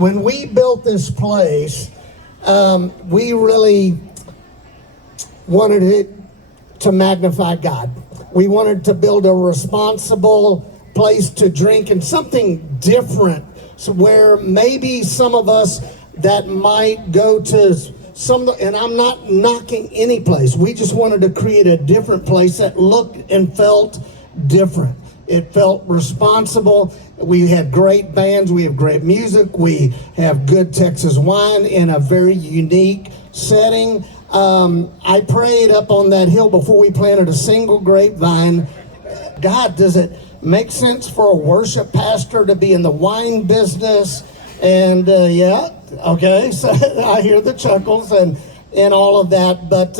when we built this place, we really wanted it to magnify God. We wanted to build a responsible place to drink and something different, so where maybe some of us that might go to and I'm not knocking any place. We just wanted to create a different place that looked and felt different. It felt responsible. We had great bands. We have great music. We have good Texas wine in a very unique setting. I prayed up on that hill before we planted a single grapevine. God, does it make sense for a worship pastor to be in the wine business? And yeah, okay, so I hear the chuckles and all of that. But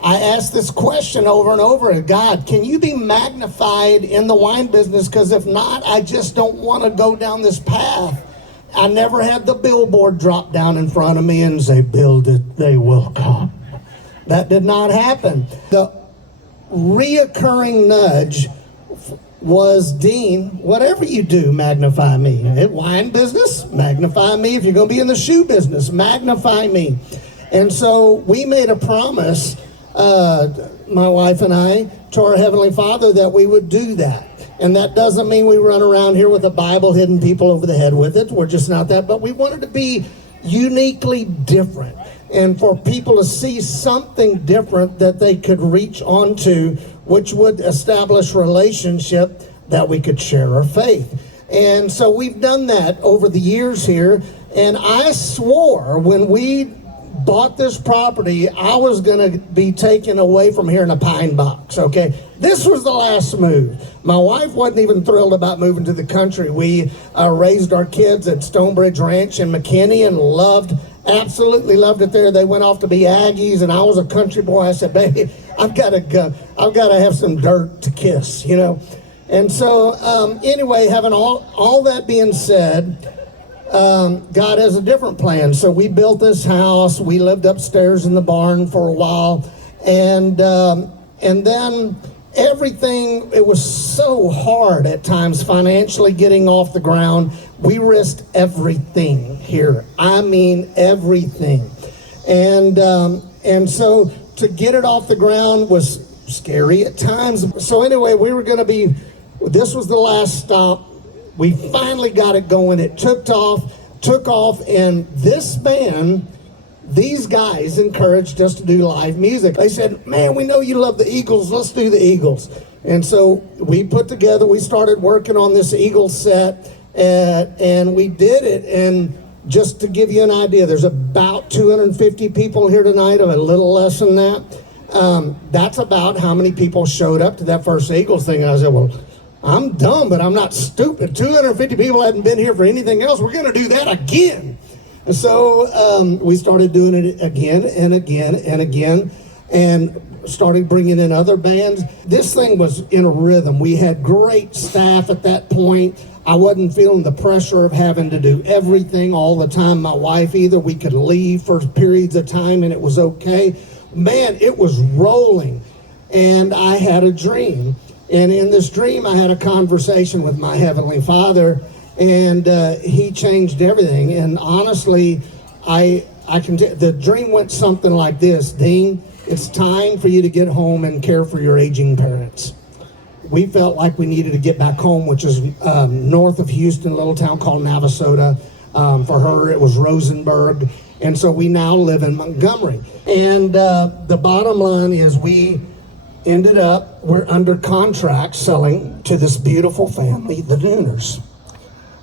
I asked this question over and over. God, can you be magnified in the wine business? Because if not, I just don't want to go down this path. I never had the billboard drop down in front of me and say, build it, they will come. That did not happen. The reoccurring nudge was, Dean, whatever you do, magnify me. Wine business, magnify me. If you're going to be in the shoe business, magnify me. And so we made a promise, my wife and I, to our Heavenly Father, that we would do that. And that doesn't mean we run around here with a Bible hitting people over the head with it. We're just not that. But we wanted to be uniquely different, and for people to see something different that they could reach onto, which would establish relationship that we could share our faith. And so we've done that over the years here. And I swore when we bought this property, I was going to be taken away from here in a pine box, okay? This was the last move. My wife wasn't even thrilled about moving to the country. We raised our kids at Stonebridge Ranch in McKinney and absolutely loved it there. They went off to be Aggies, and I was a country boy. I said, baby, I've got to go. I've got to have some dirt to kiss, you know? And so anyway, having all that being said, God has a different plan. So we built this house. We lived upstairs in the barn for a while. And then everything, it was so hard at times financially getting off the ground. We risked everything here. I mean, everything. And so to get it off the ground was scary at times. So anyway, this was the last stop. We finally got it going. It took off, and this band, these guys encouraged us to do live music. They said, man, we know you love the Eagles. Let's do the Eagles. And so we started working on this Eagles set, and we did it. And just to give you an idea, there's about 250 people here tonight, or a little less than that. That's about how many people showed up to that first Eagles thing. And I said, well, I'm dumb, but I'm not stupid. 250 people hadn't been here for anything else. We're going to do that again. And so we started doing it again and again and again, and started bringing in other bands. This thing was in a rhythm. We had great staff at that point. I wasn't feeling the pressure of having to do everything all the time. My wife either. We could leave for periods of time, and it was okay. Man, it was rolling, and I had a dream. And in this dream, I had a conversation with my Heavenly Father, and He changed everything. And honestly, the dream went something like this: Dean, it's time for you to get home and care for your aging parents. We felt like we needed to get back home, which is north of Houston, a little town called Navasota. For her, it was Rosenberg. And so we now live in Montgomery. And the bottom line is we're under contract selling to this beautiful family, the Neuners.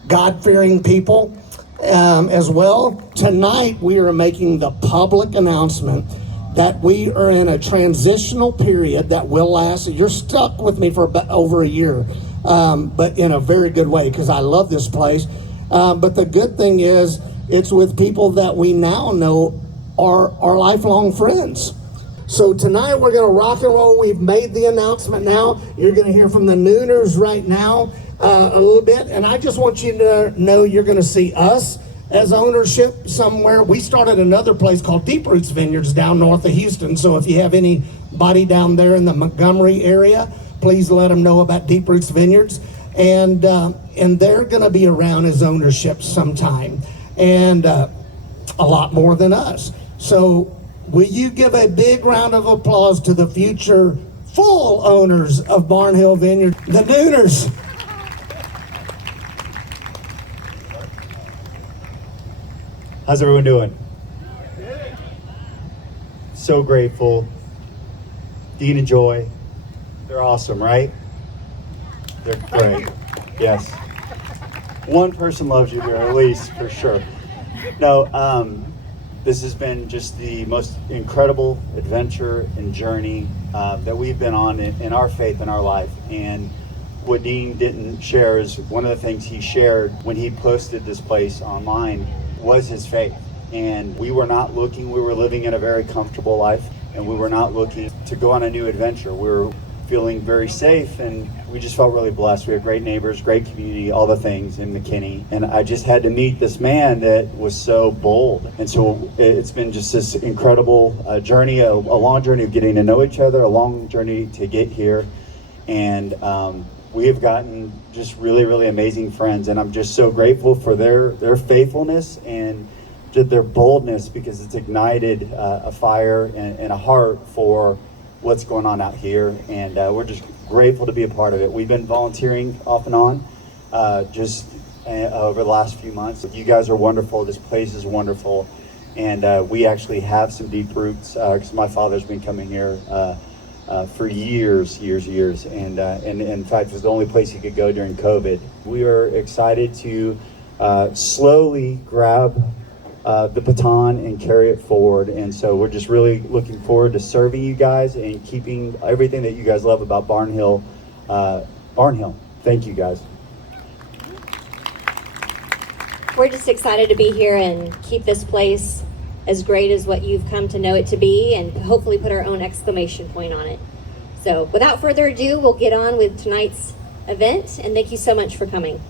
God-fearing people as well. Tonight, we are making the public announcement that we are in a transitional period that will last. You're stuck with me for about over a year, but in a very good way, because I love this place. But the good thing is, it's with people that we now know are lifelong friends. So tonight we're going to rock and roll. We've made the announcement now. You're going to hear from the Neuners right now a little bit. And I just want you to know you're going to see us as ownership somewhere. We started another place called Dickschats Vineyards down north of Houston. So if you have anybody down there in the Montgomery area, please let them know about Dickschats Vineyards. And they're going to be around as ownership sometime. and a lot more than us. So will you give a big round of applause to the future full owners of BarnHill Vineyards, the Neuners. How's everyone doing? So grateful. Dean and Joy, they're awesome, right? They're great. Yes. One person loves you there, at least, for sure. No, this has been just the most incredible adventure and journey that we've been on in our faith in our life. And what Dean didn't share is one of the things he shared when he posted this place online was his faith. And we were not looking, we were living in a very comfortable life, and we were not looking to go on a new adventure. We were feeling very safe, and we just felt really blessed. We had great neighbors, great community, all the things in McKinney. And I just had to meet this man that was so bold. And so it's been just this incredible journey, a long journey of getting to know each other, a long journey to get here. And we have gotten just really, really amazing friends. And I'm just so grateful for their faithfulness and their boldness, because it's ignited a fire and a heart for what's going on out here, and we're just grateful to be a part of it. We've been volunteering off and on just over the last few months. You guys are wonderful. This place is wonderful, and we actually have some deep roots because my father's been coming here for years, and in fact, it was the only place he could go during COVID. We are excited to slowly grab the baton and carry it forward, and so we're just really looking forward to serving you guys and keeping everything that you guys love about BarnHill. BarnHill. Thank you, guys. We're just excited to be here and keep this place as great as what you've come to know it to be, and hopefully put our own exclamation point on it. So without further ado, we'll get on with tonight's event, and thank you so much for coming.